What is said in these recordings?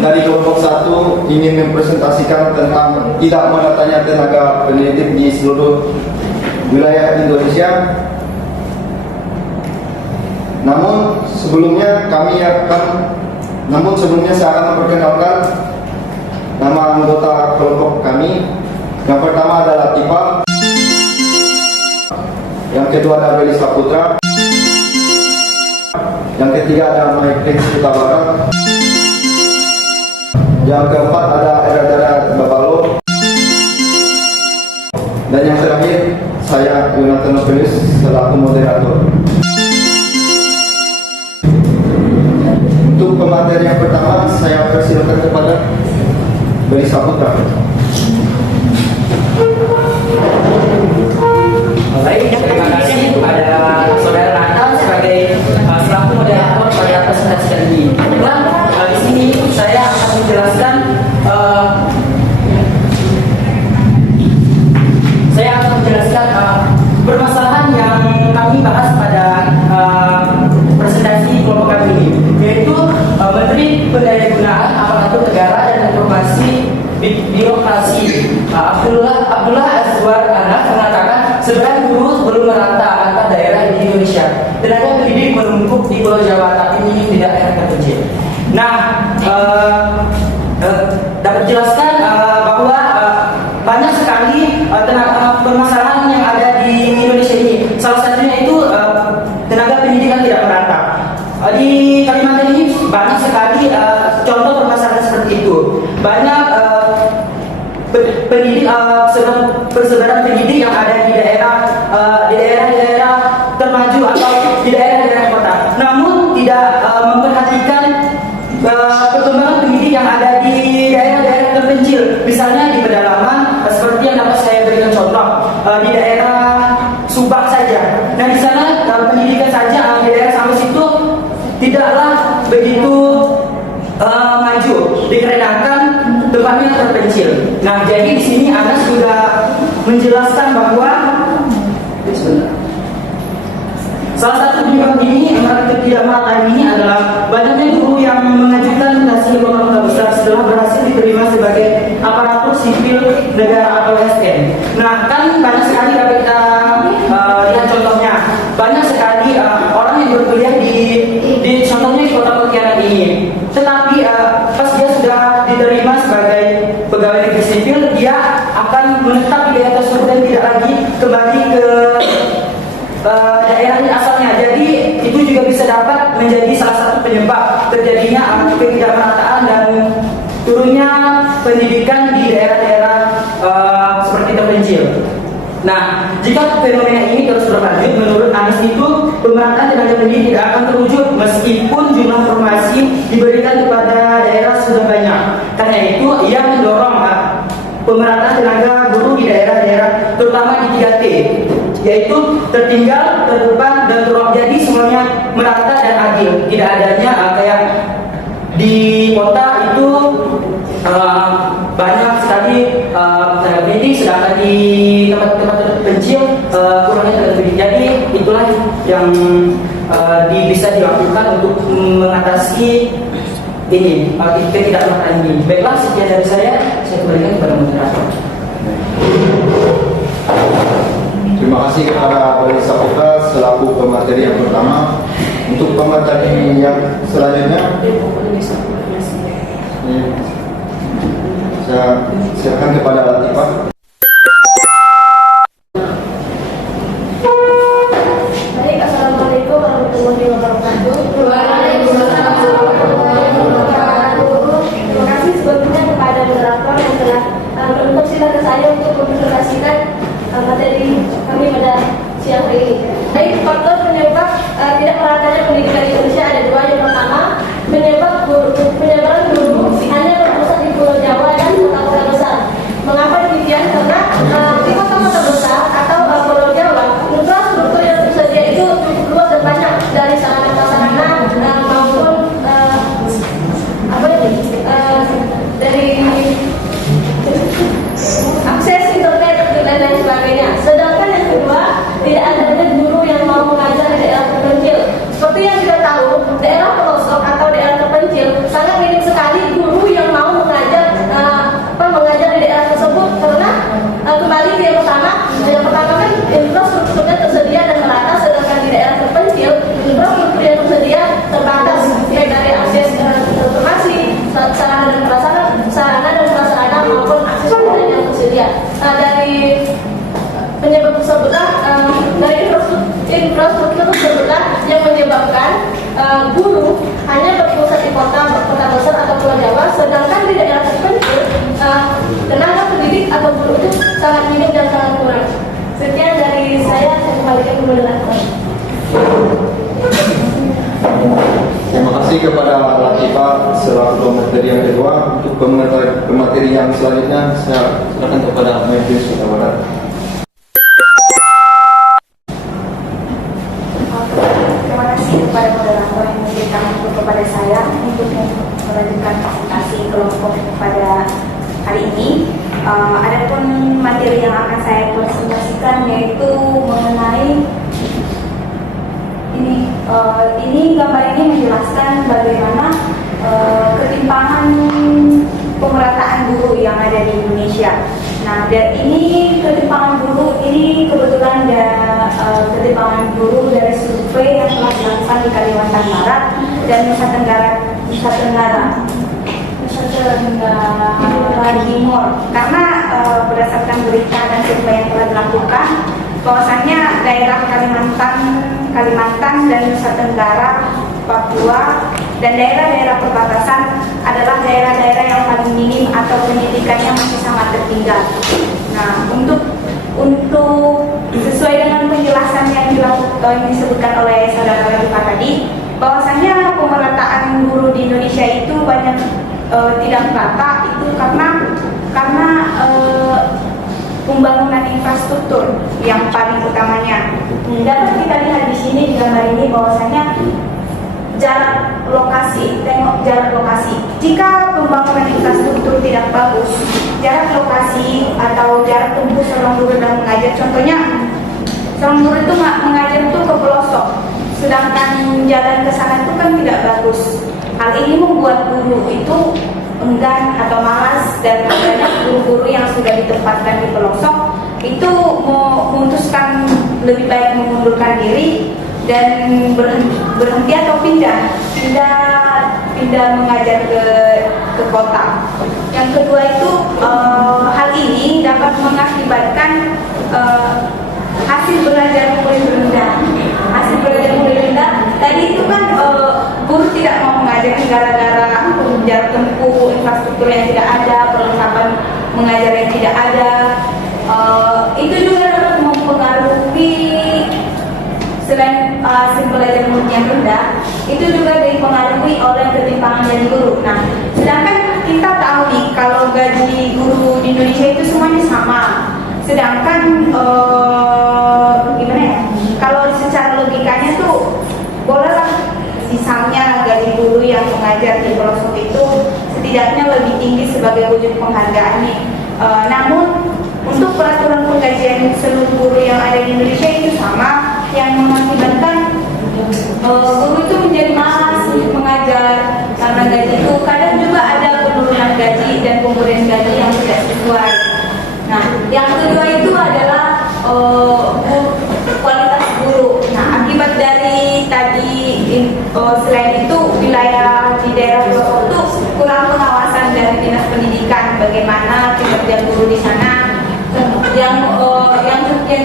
dari kelompok 1 ingin mempresentasikan tentang tidak meratanya tenaga pendidik di seluruh wilayah Indonesia. Namun sebelumnya saya akan memperkenalkan nama anggota kelompok kami. Yang pertama adalah Tipa, yang kedua ada Beli Saputra, yang ketiga ada Mike Kutabara, yang keempat ada Eradara Babalo, dan yang terakhir saya Yonatan Novelis selaku moderator. Untuk pemateri yang pertama saya persilakan kepada Beli Saputra. Baik, terima kasih kepada Saudara Natal sebagai selaku moderator pada presentasi kali ini. Dan di sini saya akan menjelaskan permasalahan yang kami bahas pada presentasi kelompok kami ini, yaitu Menteri Pendayagunaan Aparatur Negara dan Informasi Birokrasi Abdullah Azwar Anas mengatakan sebenarnya guru belum merata antar daerah di Indonesia. Tenaga pendidik menumpuk di Pulau Jawa, tapi ini tidak daerah terpencil. Nah, dapat dijelaskan bahwa banyak sekali permasalahan yang ada di Indonesia ini. Salah satunya itu tenaga pendidikan tidak merata. Di Kalimantan ini banyak sekali contoh permasalahan seperti itu. Banyak persebaran pendidik yang ada di daerah-daerah termaju atau di daerah-daerah kota, namun tidak memperhatikan perkembangan pendidik yang ada di daerah-daerah terpencil, misalnya di pedalaman, seperti yang dapat saya berikan contoh di daerah Subak saja. Nah, di sana pendidikan saja di daerah Sambas itu tidaklah begitu maju, dikarenakan tempatnya terpencil. Nah, jadi di sini Anas sudah menjelaskan bahwa salah satu penyebab ini ketidakmerataan ini adalah banyaknya guru yang mengajukan hasil lomba besar setelah berhasil diterima sebagai aparatur sipil negara atau ASN. Nah, kan banyak sekali dapat kita lihat contohnya. Banyak sekali orang yang berkuliah di contohnya di Kota Pontianak ini. Tetapi pas dia sudah diterima sebagai pegawai negeri sipil, dia akan menetap di daerah tersebut dan tidak lagi kembali ke daerahnya asalnya. Jadi itu juga bisa dapat menjadi salah satu penyebab terjadinya ketidakmerataan dan turunnya pendidikan di daerah-daerah seperti terpencil. Nah, jika fenomena ini terus berlanjut, menurut Anas itu pemerataan tenaga pendidik tidak akan terwujud meskipun jumlah formasi diberikan kepada daerah sudah banyak. Karena itu ia mendorong pemerataan tenaga guru di daerah-daerah, terutama di 3T, yaitu tertinggal, terdepan, dan terluar. Jadi semuanya merata dan adil. Tidak adanya kayak di kota itu banyak sekali tenaga pendidik, sedangkan di tempat-tempat terpencil kurangnya tenaga pendidik. Jadi itulah yang bisa dilakukan untuk mengatasi ini ketidakmerataan ini. Baiklah, sekian dari saya kembalikan kepada moderator. Terima kasih kepada Beli Saputra selaku pemateri yang pertama. Untuk pemateri yang selanjutnya, saya silakan kepada Latifah. Baik, assalamualaikum warahmatullahi wabarakatuh. Waalaikumsalam warahmatullahi wabarakatuh. Terima kasih sebelumnya kepada moderator yang telah menginstruksikan ke saya untuk mempresentasikan materi kami pada siang hari ini. Baik, faktor penyebab tidak meratanya pendidikan di Indonesia ada dua. Yang pertama, penyebaran guru hanya berpusat di Pulau Jawa dan kota-kota besar. Mengapa demikian? Untuk pemateri yang selanjutnya saya serahkan kepada Majelis Musyawarah. Terima kasih kepada moderator yang memberikan waktu kepada saya untuk melanjutkan presentasi kelompok pada hari ini. Adapun materi yang akan saya presentasikan yaitu mengenai ini gambar ini menjelaskan bagaimana ketimpangan pemerataan guru yang ada di Indonesia. Nah, dan ini ketimpangan guru ini kebetulan ada ketimpangan guru dari survei yang telah dilakukan di Kalimantan Barat dan Nusa Tenggara Timur. Karena berdasarkan berita dan survei yang telah dilakukan, bahwasanya daerah Kalimantan dan Nusa Tenggara, Papua, dan daerah-daerah perbatasan adalah daerah-daerah yang paling minim atau pendidikannya masih sangat tertinggal. Nah, untuk sesuai dengan penjelasan yang disebutkan oleh saudara Rifat tadi, bahwasanya pemerataan guru di Indonesia itu banyak tidak merata itu karena pembangunan infrastruktur yang paling utamanya. Dapat kita lihat di sini di gambar ini bahwasanya jarak lokasi, tengok jarak lokasi. Jika pembangunan infrastruktur tidak bagus, jarak lokasi atau jarak tempuh seorang guru dalam mengajar, contohnya seorang guru itu mengajar itu ke pelosok, sedangkan jalan ke sana itu kan tidak bagus. Hal ini membuat guru itu enggan atau malas, dan banyak guru-guru yang sudah ditempatkan di pelosok itu memutuskan lebih baik mengundurkan diri dan berhenti atau pindah mengajar ke kota. Yang kedua itu hal ini dapat mengakibatkan hasil belajar mulai rendah. Tadi itu kan guru tidak mau mengajar gara-gara jarak tempuh, infrastruktur yang tidak ada, perlengkapan mengajar yang tidak ada. Itu juga dapat mempengaruhi, selain hasil belajar yang rendah, itu juga dipengaruhi oleh ketimpangan dari guru. Nah, sedangkan kita tahu nih kalau gaji guru di Indonesia itu semuanya sama. Sedangkan gimana ya? Kalau secara logikanya tuh bolehlah misalnya gaji guru yang mengajar di pelosok itu setidaknya lebih tinggi sebagai wujud penghargaan nih. Namun untuk peraturan penggajian seluruh guru yang ada di Indonesia itu sama, yang mengakibatkan guru itu menjadi malas untuk mengajar karena gaji itu. Kadang juga ada penurunan gaji dan pemberian gaji yang tidak sesuai. Nah, yang kedua itu adalah kualitas guru. Nah, akibat dari tadi selain itu wilayah di daerah pelosok itu kurang pengawasan dari dinas pendidikan bagaimana kinerja guru di sana. Yang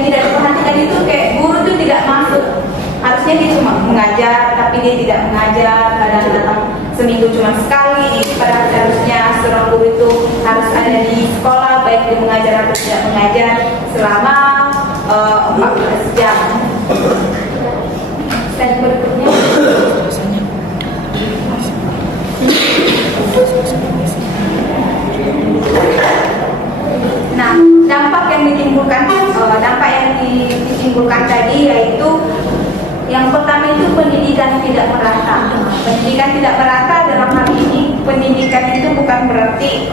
tidak diperhatikan itu kayak guru itu tidak masuk. Harusnya dia cuma mengajar, tapi dia tidak mengajar. Kadang datang seminggu cuma sekali. Padahal seharusnya seorang guru itu harus ada di sekolah, baik dia mengajar atau tidak mengajar selama 14 jam. Slide berikutnya. Nah, dampak yang ditimbulkan tadi yaitu yang pertama itu pendidikan tidak merata. Pendidikan tidak merata dalam hal ini pendidikan itu bukan berarti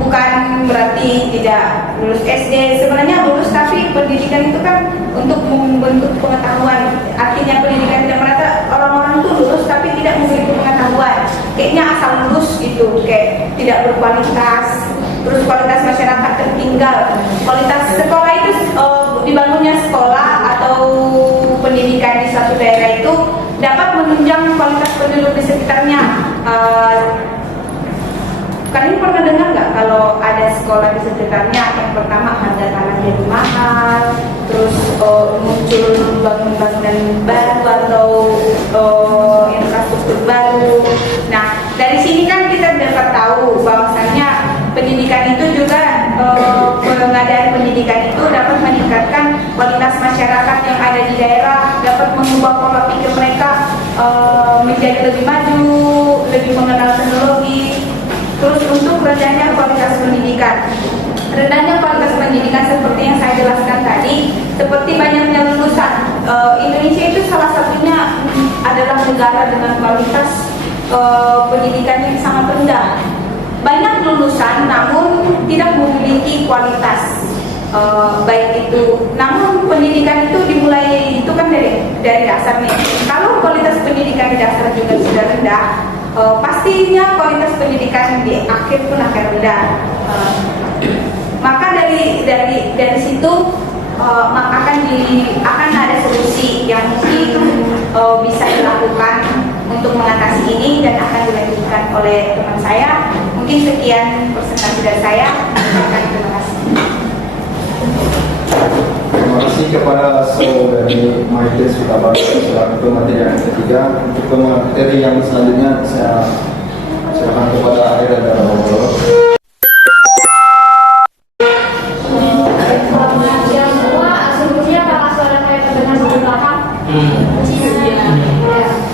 bukan berarti tidak lulus SD. Sebenarnya lulus, tapi pendidikan itu kan untuk membentuk pengetahuan. Artinya pendidikan tidak merata, orang-orang itu lulus tapi tidak memiliki pengetahuan. Kayaknya asal lulus gitu, kayak tidak berkualitas. Terus kualitas masyarakat tertinggal. Kualitas sekolah itu dibangunnya sekolah atau pendidikan di satu daerah itu dapat menunjang kualitas penduduk di sekitarnya. Kalian pernah dengar nggak kalau ada sekolah di sekitarnya yang pertama harga tanah jadi mahal, terus muncul bangunan baru atau infrastruktur baru. Nah, dari sini kan kita dapat tahu bahwasannya pendidikan itu juga pengadaan pendidikan itu dapat meningkatkan kualitas masyarakat yang ada di daerah, dapat mengubah pola pikir mereka menjadi lebih maju, lebih lebih mengenal teknologi. Terus untuk rendahnya kualitas pendidikan. Rendahnya kualitas pendidikan seperti yang saya jelaskan tadi, seperti banyaknya lulusan. Indonesia itu salah satunya adalah negara dengan kualitas pendidikan yang sangat rendah. Banyak lulusan namun tidak memiliki kualitas baik itu. Namun pendidikan itu dimulai itu kan dari dasar nih. Kalau kualitas pendidikan di dasar juga sudah rendah, pastinya kualitas pendidikan di akhir pun akan rendah. Maka dari situ akan ada solusi yang mungkin bisa dilakukan untuk mengatasi ini dan akan dilanjutkan oleh teman saya. Mungkin sekian presentasi dari saya. Terima kasih. Terima kasih kepada saudari Maidil Sutabari selaku materi yang ketiga. Untuk materi yang selanjutnya saya silakan kepada Aida Darabolo.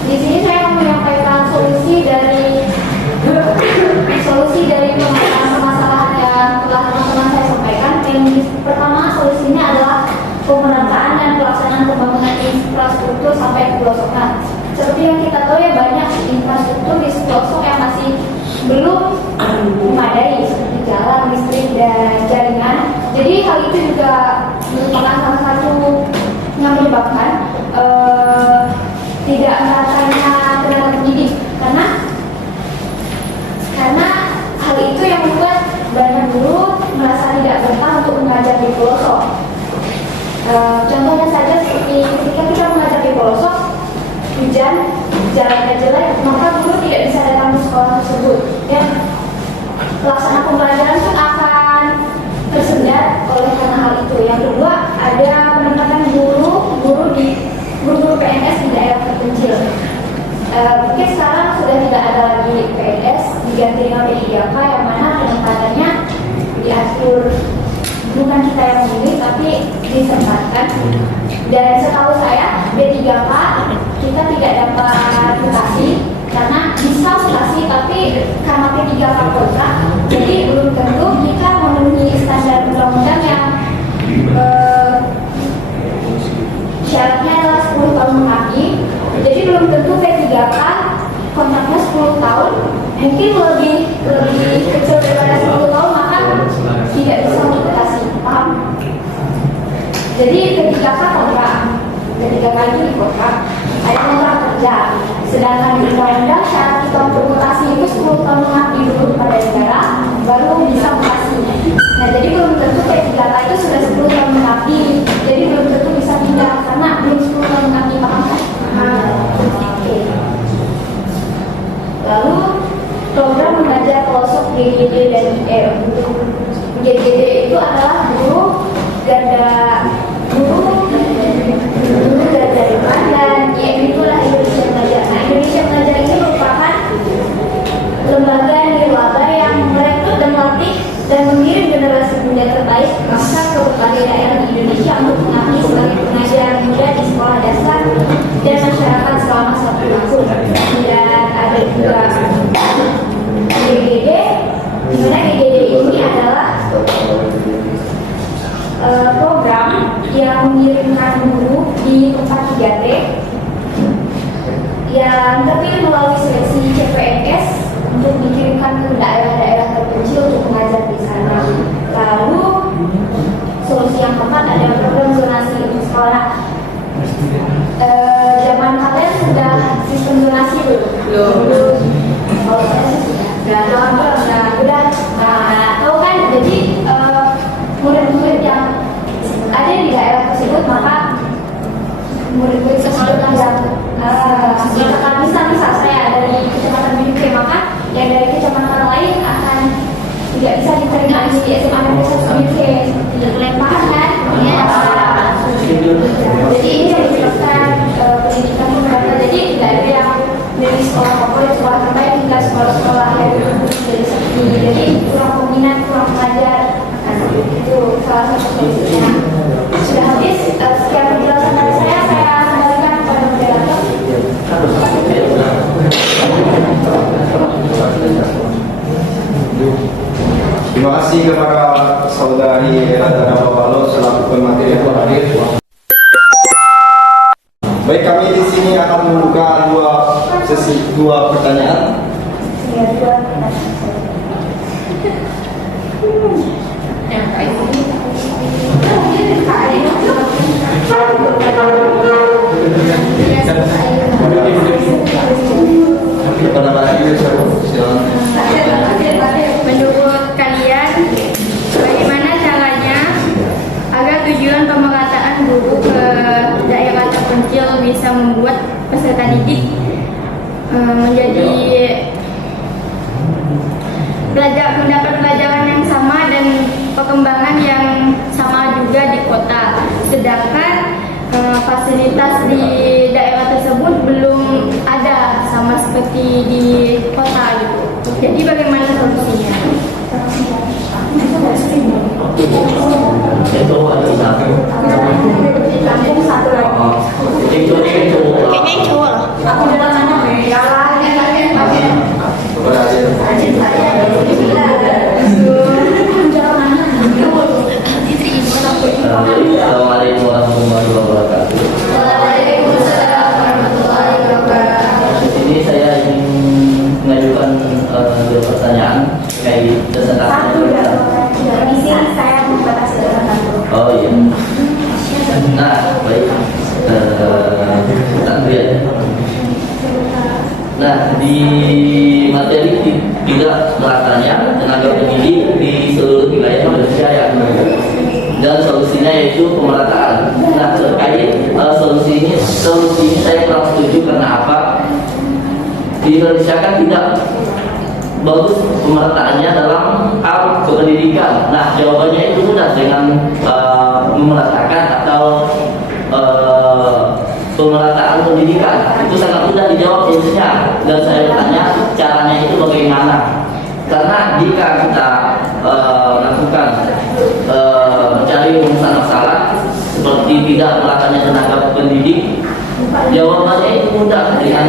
Di sini saya mau menyampaikan solusi dari permasalahan yang telah teman-teman saya sampaikan. Yang pertama, solusinya adalah pemerataan dan pelaksanaan pembangunan infrastruktur sampai ke pelosokan. Seperti yang kita tahu ya, banyak infrastruktur di pelosok yang masih belum memadai seperti jalan, listrik, dan jaringan. Jadi hal itu juga merupakan salah satu yang menyebabkan tidak meratanya tenaga pendidik, karena hal itu yang membuat banyak guru merasa tidak betah untuk mengajar di pelosok. Contohnya saja seperti ketika kita mengajar di pelosok, hujan, jalannya jelek, maka guru tidak bisa datang ke sekolah tersebut. Ya, pelaksanaan pembelajaran pun akan tersendat oleh karena hal itu. Yang kedua, ada penempatan guru PNS di daerah terpencil. Mungkin sekarang sudah tidak ada lagi PNS, diganti dengan P3K yang mana penempatannya diatur bukan kita yang memilih tapi disempatkan. Dan setahu saya P3K kita tidak dapat mutasi karena bisa mutasi tapi karena P3K kontrak, jadi belum tentu kita memenuhi standar undang-undang yang syaratnya adalah 10 tahun mengabdi. Jadi belum tentu P3K kontraknya 10 tahun, mungkin lebih kecil daripada 10 tahun, maka tidak bisa mutasi. Paham? Jadi P3K kontrak, P3K itu di kontrak, ada kontrak kerja. Sedangkan di undang-undang syarat kita untuk mutasi itu 10 tahun mengabdi dulu pada negara, baru bisa mutasi. Nah, jadi belum tentu P3K itu sudah 10 tahun mengabdi, jadi belum tentu bisa pindah karena belum 10 tahun mengabdi. Paham kan? Oke. Lalu program mengajar pelosok GGD dan IR. GGD itu adalah guru garda depan, dan IR itulah Indonesia Mengajar. Nah, Indonesia Mengajar ini merupakan lembaga nirlaba yang merekrut dan melatih dan mengirim generasi muda terbaik masa ke berbagai daerah di Indonesia untuk mengabdi sebagai pengajar muda di sekolah dasar dan masyarakat selama 1 tahun. Dan ada juga GGD, di mana GGD ini adalah program yang mengirimkan guru di tempat 3T yang terpilih melalui seleksi CPNS untuk dikirimkan ke daerah-daerah terpencil untuk mengajar di sana. Lalu solusi yang keempat ada program zonasi untuk sekolah. Zaman kalian sudah sistem zonasi belum? Kalau saya sih sudah. Tahu kan? Jadi murid-murid yang ada di daerah tersebut, maka murid-murid tersebut misal saya dari kecamatan BDP, maka yang dari kecamatan lain akan tidak bisa diterima di SMA BDP, tidak kelemahan kan? Ya. Jadi ini yang disebutkan pendidikan merata. Jadi tidak ada yang dari sekolah favorit, sekolah terbaik hingga sekolah-sekolah yang jadi seperti. Jadi kurang peminat, kurang pelajar. Itu salah satu solusinya. Sudah habis. Sekian penjelasan dari saya kembalikan kepada moderator. Terima kasih kepada saudari Era dan Bapak Palo selaku pemateri yang hadir. Baik, kami di sini akan membuka dua pertanyaan. Menurut kalian, bagaimana caranya agar tujuan pemerataan guru ke daerah terpencil bisa membuat peserta didik menjadi mendapat pelajaran yang sama dan perkembangan yang sama juga di kota, sedangkan fasilitas di daerah tersebut belum ada sama seperti di kota gitu. Jadi bagaimana solusinya? Kayaknya yang cowok loh. Assalamualaikum warahmatullahi wabarakatuh. Waalaikumsalam warahmatullahi wabarakatuh. Di sini saya ingin mengajukan dua pertanyaan terkait presentasi. Di sini saya membatasi dengan satu. Oh iya. Nah, baik. Nah, di materi tidak meratanya tenaga pendidik di seluruh wilayah Indonesia ya. Dan solusinya yaitu pemerataan. Nah, terkait solusi ini saya kurang setuju karena apa? Di Indonesia kan tidak bagus pemerataannya dalam hal kependidikan. Nah, jawabannya itu mudah dengan memeratakan atau pemerataan pendidikan. Itu sangat mudah dijawab solusinya. Dan saya bertanya caranya itu bagaimana? Karena jika kita melakukan mencari rumusan masalah seperti tidak meratanya tenaga pendidik, jawabannya itu mudah dengan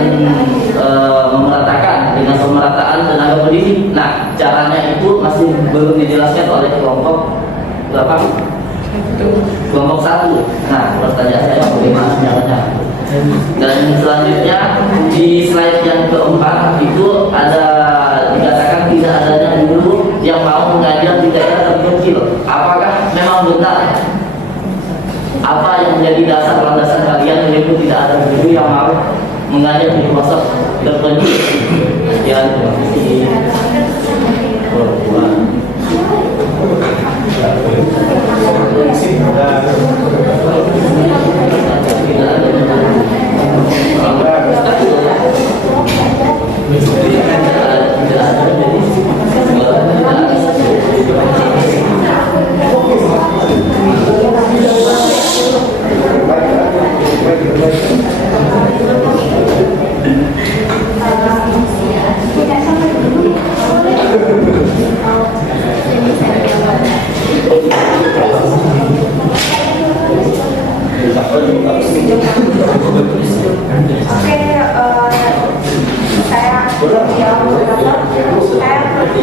memeratakan dengan pemerataan tenaga pendidik. Nah, caranya itu masih belum dijelaskan oleh kelompok berapa? Kelompok 1. Nah, pertanyaan saya bagaimana caranya? Dan selanjutnya di slide yang keempat itu ada dikatakan tidak adanya guru yang mau mengajar di daerah terpencil. Apakah memang benar? Apa yang menjadi dasar landasan kalian menyebut tidak ada guru yang mau mengajar di pelosok terpencil? Ya, terima kasih.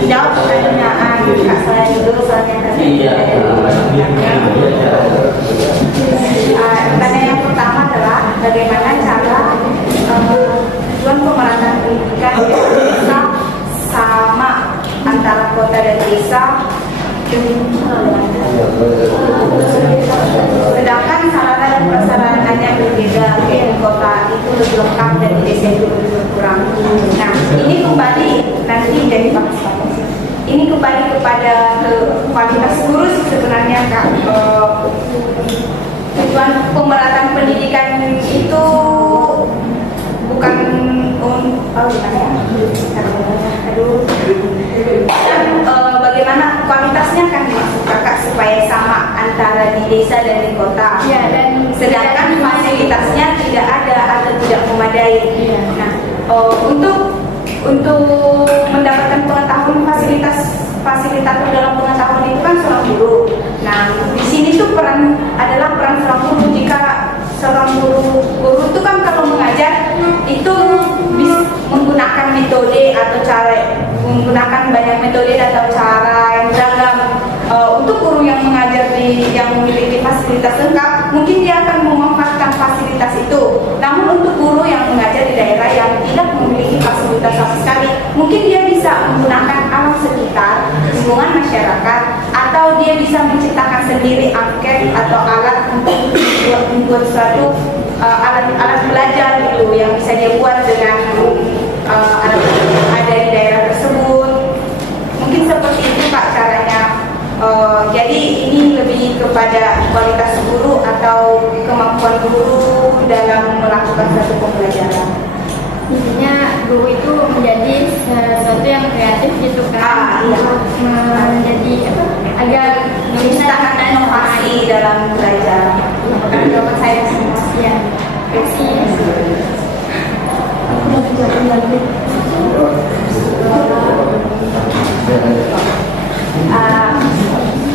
Jawab pertanyaan Kak saya dulu soalnya tadi. Pertanyaan yang pertama adalah bagaimana cara tujuan pemerataan pendidikan yang bisa sama antara kota dan desa. Sedangkan sarana dan prasarananya berbeda, kayak di kota itu lebih lengkap dan di desa itu lebih berkurang. Nah, ini kembali nanti jadi bahas. Ini kembali kepada kualitas guru sebenarnya Kak. Tujuan pemerataan pendidikan itu bukan bagaimana kualitasnya kan dimaksud Kakak supaya sama antara di desa dan di kota. Ya, dan sedangkan fasilitasnya tidak ada atau tidak memadai. Nah, untuk mendapatkan pengetahuan fasilitator dalam pengetahuan itu kan seorang guru. Nah, di sini tuh peran seorang guru. Jika seorang guru itu kan kalau mengajar itu bisa menggunakan metode atau cara menggunakan banyak metode atau cara yang fasilitas lengkap, mungkin dia akan memanfaatkan fasilitas itu. Namun untuk guru yang mengajar di daerah yang tidak memiliki fasilitas sama sekali, mungkin dia bisa menggunakan alam sekitar, lingkungan masyarakat, atau dia bisa menciptakan sendiri angket atau alat untuk membuat suatu alat belajar gitu yang bisa dia buat dengan alat yang ada di daerah tersebut. Mungkin seperti itu Pak caranya. Jadi ini lebih kepada kualitas guru atau kemampuan guru dalam melakukan satu pembelajaran. Intinya guru itu menjadi sesuatu yang kreatif gitu kan, untuk menjadi agar Menciptakan inovasi dalam belajar. jawaban saya ya. Terima kasih.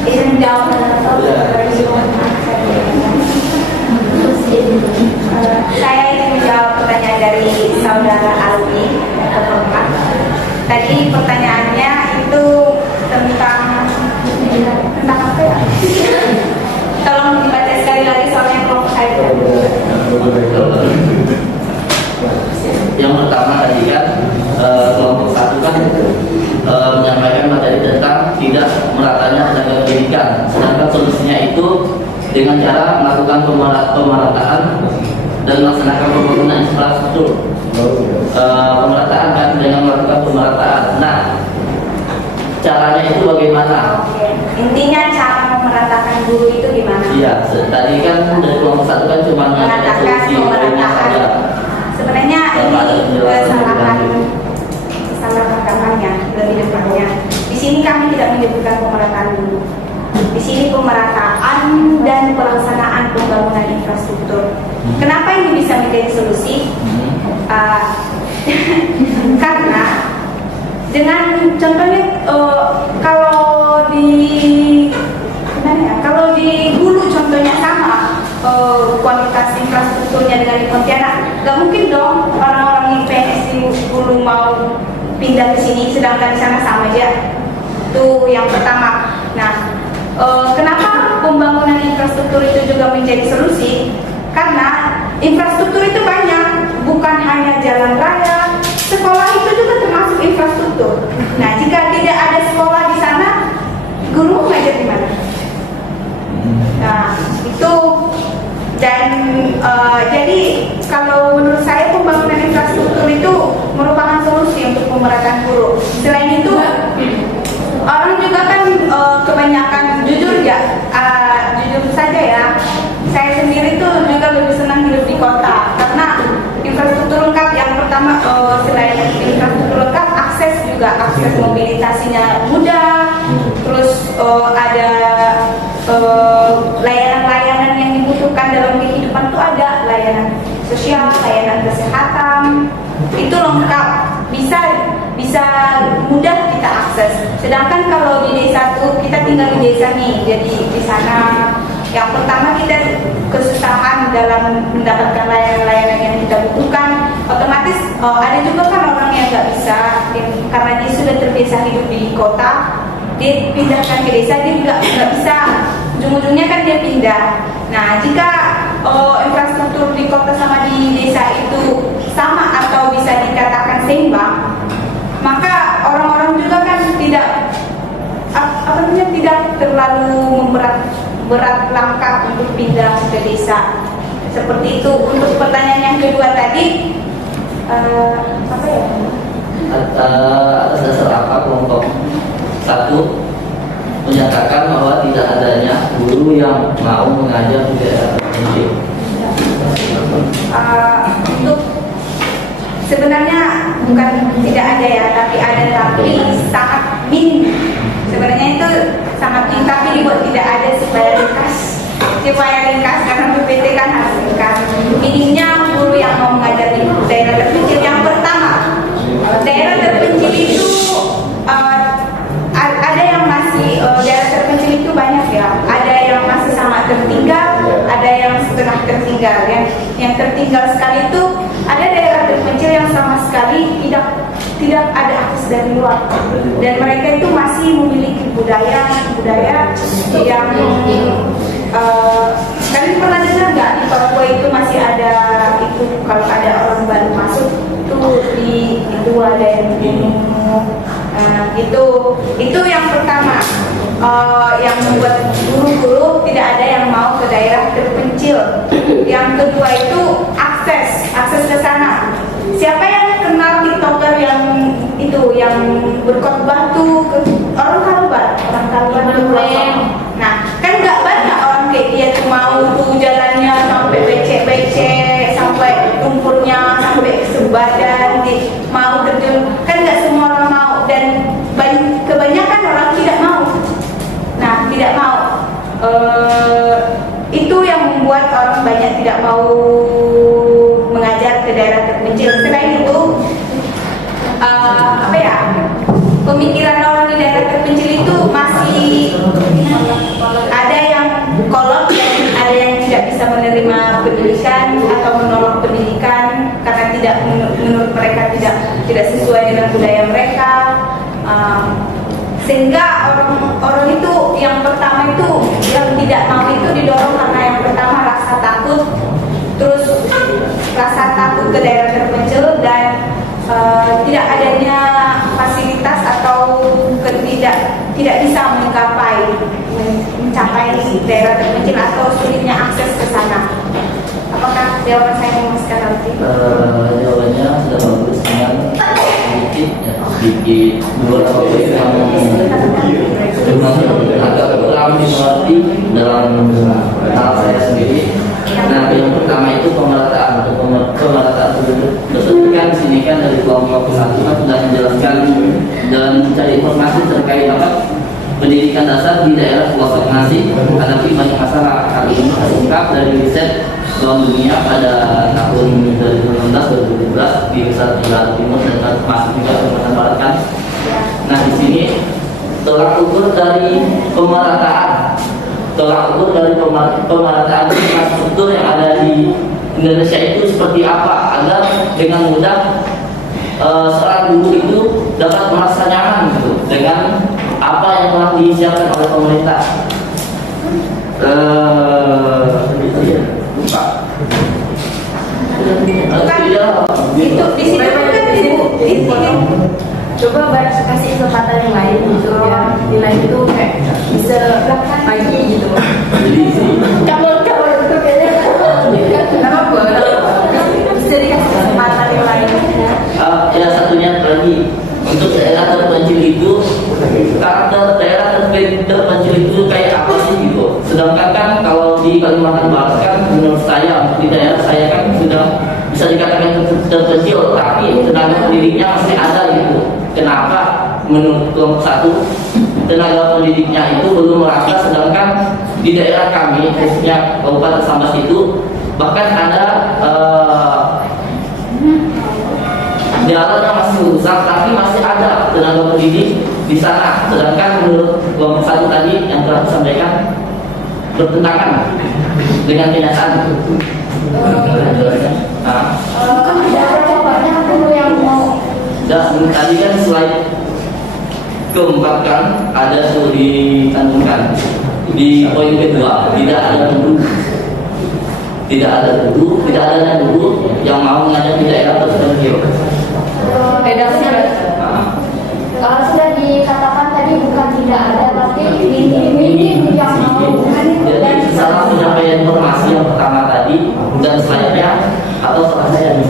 Izin menjawab saya ingin menjawab pertanyaan dari saudara Alwi Kepermak. Tadi pertanyaannya itu tentang apa ya? Tolong dibaca sekali lagi soalnya kelompok saya itu. Yang pertama tadi kan kelompok satu kan menyampaikan materi tentang tidak meratanya tenaga pendidikan, sedangkan solusinya itu dengan cara melakukan pemerataan dan melaksanakan pembangunan infrastruktur. Pemerataan kan dengan melakukan pemerataan. Nah, caranya itu bagaimana? Oke. Intinya cara memeratakan guru itu gimana? Iya, tadi kan dari kelompok satu kan cuma Mengatakan pemerataan. Sebenarnya ini salah tanggapannya lebih depannya. Di sini kami tidak menyebutkan pemerataan dulu. Di sini pemerataan dan pelaksanaan pembangunan infrastruktur. Kenapa ini bisa menjadi solusi? Karena dengan contohnya kalau di Hulu contohnya sama kualitas infrastrukturnya dengan di Pontianak, nggak mungkin dong orang-orang IPS di Hulu mau pindah ke sini sedangkan di sana sama aja. Itu yang pertama. Nah, kenapa pembangunan infrastruktur itu juga menjadi solusi? Karena infrastruktur itu banyak, bukan hanya jalan raya, sekolah itu juga termasuk infrastruktur. Nah, jika tidak ada sekolah di sana, guru mengajar di mana? Nah, itu dan jadi kalau menurut saya pembangunan infrastruktur itu merupakan solusi untuk pemerataan guru. Selain itu, orang juga kan kebanyakan jujur saja ya. Saya sendiri tuh juga lebih senang hidup di kota karena infrastruktur lengkap. Yang pertama selain infrastruktur lengkap, akses mobilitasnya mudah. Terus ada layanan-layanan yang dibutuhkan dalam kehidupan tuh ada layanan sosial, layanan kesehatan, itu lengkap, bisa mudah kita akses. Sedangkan kalau di desa tuh kita tinggal di desa nih, jadi di sana yang pertama kita kesusahan dalam mendapatkan layanan-layanan yang kita butuhkan. Otomatis ada juga kan orang yang nggak bisa karena dia sudah terbiasa hidup di kota, dia pindahkan ke desa, dia nggak bisa, ujung-ujungnya kan dia pindah. Nah, jika infrastruktur di kota sama di desa itu sama atau bisa dikatakan seimbang, maka orang-orang juga kan tidak terlalu berat langkah untuk pindah ke desa. Seperti itu. Untuk pertanyaan yang kedua tadi, apa ya? Atas dasar apa kelompok satu menyatakan bahwa tidak adanya guru yang mau mengajar di daerah terpencil? Untuk sebenarnya bukan tidak ada ya, tapi ada tapi sangat minim. Sebenarnya itu sangat minim, tapi dibuat tidak ada supaya ringkas karena PPT kan harus ringkas. Minimnya guru yang mau mengajar di daerah terpencil. Yang pertama, daerah terpencil itu ada yang masih daerah terpencil itu banyak ya. Ada yang masih sangat tertinggal, ada yang setengah tertinggal. Yang tertinggal sekali itu ada daerah terpencil yang sama sekali tidak ada akses dari luar, dan mereka itu masih memiliki budaya yang kalian pernah dengar nggak di Papua itu masih ada itu kalau ada orang baru masuk itu ada yang bunuh. Itu yang pertama. Yang membuat guru-guru tidak ada yang mau ke daerah terpencil. Yang kedua itu akses ke sana. Siapa yang kenal TikToker yang itu yang berkhotbah tuh orang Kalbar tuh. Nah, kan nggak banyak orang kayak dia tuh mau tuh jalannya sampai becek-becek, sampai lumpurnya sampai sebadan, mau terjun. Kan nggak semua orang mau dan kebanyakan orang tidak mau. Nah, tidak mau. Itu yang membuat orang banyak tidak mau mengajar ke daerah terpencil. Selain itu, pemikiran orang di daerah terpencil itu masih ada yang kolot, ada yang tidak bisa menerima pendidikan atau menolak pendidikan karena tidak menurut mereka tidak sesuai dengan budaya mereka. Sehingga orang itu yang pertama itu yang tidak mau itu didorong karena yang pertama rasa takut, terus rasa takut ke daerah terpencil dan tidak adanya fasilitas atau tidak bisa mencapai daerah terpencil atau sulitnya akses ke sana. Apakah jawaban saya memuaskan nanti? Jawabannya sudah bagus dengan sedikit dua topik yang agak kurang dimengerti dalam hal saya sendiri. Nah, yang pertama itu pemerataan penduduk. Betul kan di sini kan dari kelompok satu kan sudah menjelaskan dan mencari informasi terkait pendidikan dasar di daerah pelosok nasi hadapi banyak masalah. Hal ini terungkap dari riset Bank Dunia pada tahun 2016-2017 di Nusa Tenggara Timur dan termasuk juga Kalimantan Barat kan. Nah, di sini tolak ukur dari pemerataan infrastruktur yang ada di Indonesia itu seperti apa agar dengan mudah seorang guru itu dapat merasa nyaman gitu dengan apa yang telah disiapkan oleh pemerintah. Itu di sini kan coba kasih kesempatan yang lain gitu ya, nilai itu kayak bisa pagi gitu. Kalau itu kayaknya kenapa bisa dikasih kesempatan yang lain. Ya satunya lagi untuk daerah terpencil itu karakter daerah terpencil itu kayak apa sih gitu. Sedangkan kan kalau di Kalimantan Barat kan menurut saya di daerah saya kan sudah bisa dikatakan terpencil, tapi tenaga pendidiknya masih ada gitu. Kenapa menurut kelompok satu tenaga pendidiknya itu belum merata, sedangkan di daerah kami khususnya Kabupaten Sambas itu bahkan ada jalannya masih rusak tapi masih ada tenaga pendidik di sana, sedangkan menurut kelompok satu tadi yang telah disampaikan bertentangan dengan kenyataan. Dan tadi kan slide keempat kan ada tuh dicantumkan di poin kedua, tidak ada guru yang mau mengajar di daerah terpencil. Sudah dikatakan tadi bukan tidak ada, tapi minim yang mau. Jadi salah penyampaian informasi yang pertama tadi dan slide-nya atau salah saya nih?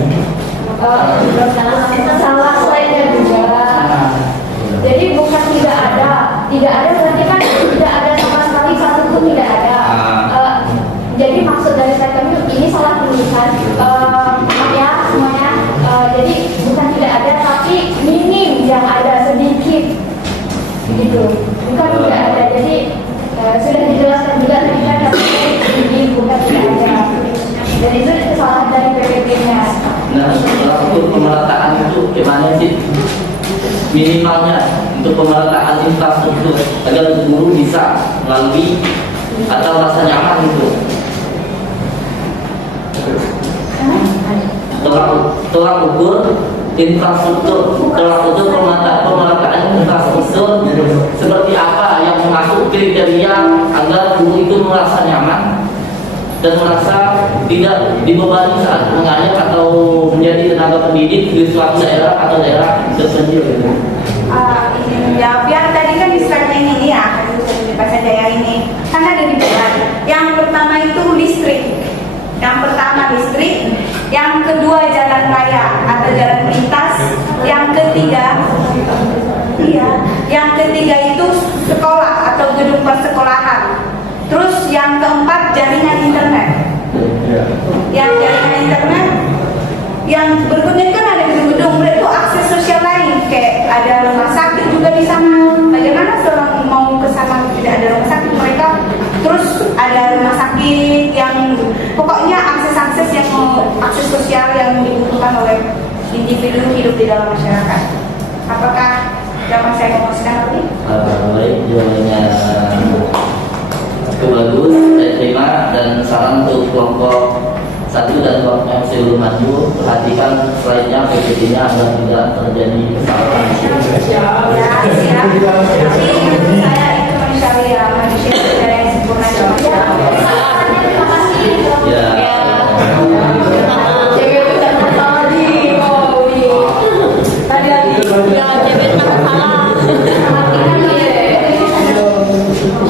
Salah slide-nya juga. Jadi bukan tidak ada berarti kan tidak ada sama sekali, satu pun tidak ada. Jadi maksud dari slide kami ini salah tulisan. Maaf ya semuanya. Jadi bukan tidak ada, tapi minim yang ada, sedikit gitu. Bukan tidak ada. Jadi sudah dijelaskan juga tadi kan ini bukan tidak ada. Dan itu kesalahan dari PPP-nya. Nah, setelah untuk pemerataan itu gimana sih minimalnya untuk pemerataan infrastruktur agar guru bisa melalui atau rasa nyaman itu? Tolak ukur infrastruktur, pemerataan infrastruktur seperti apa yang masuk kriteria agar guru itu merasa nyaman dan merasa tidak dibebani saat mengajar atau menjadi tenaga pendidik di suatu daerah atau daerah terpencil? Izin jawab yang tadi kan di slide ini ya, bahasa Jaya ini kan ada dibilang. Yang pertama itu listrik, yang pertama listrik, yang kedua jalan raya atau jalan lintas, yang ketiga itu sekolah atau gedung persekolahan. Terus yang keempat jaringan internet. Yang jaringan internet, yang berikutnya kan ada gedung-gedung, itu akses sosial lain, kayak ada rumah sakit juga di sana. Bagaimana seorang mau ke sana tidak ada rumah sakit mereka? Terus ada rumah sakit yang pokoknya akses-akses yang akses sosial yang dibutuhkan oleh individu hidup di dalam masyarakat. Apakah jawaban saya memuaskan tadi? Baik, jawabannya itu bagus, saya terima, dan saran untuk kelompok 1 dan kelompok yang sebelum maju, perhatikan slide-nya, PPT-nya agar tidak terjadi kesalahan. Siap. Tapi saya itu manusiawi ya, manusia tidak ada yang sempurna. Terima kasih. Ya.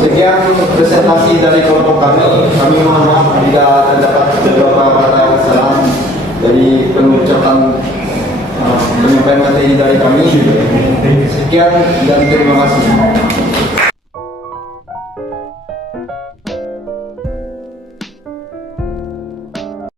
Sekian presentasi dari kelompok kami. Kami mohon maaf bila terdapat beberapa kata kesalahan dari pengucapan penyampaian materi dari kami. Sekian dan terima kasih.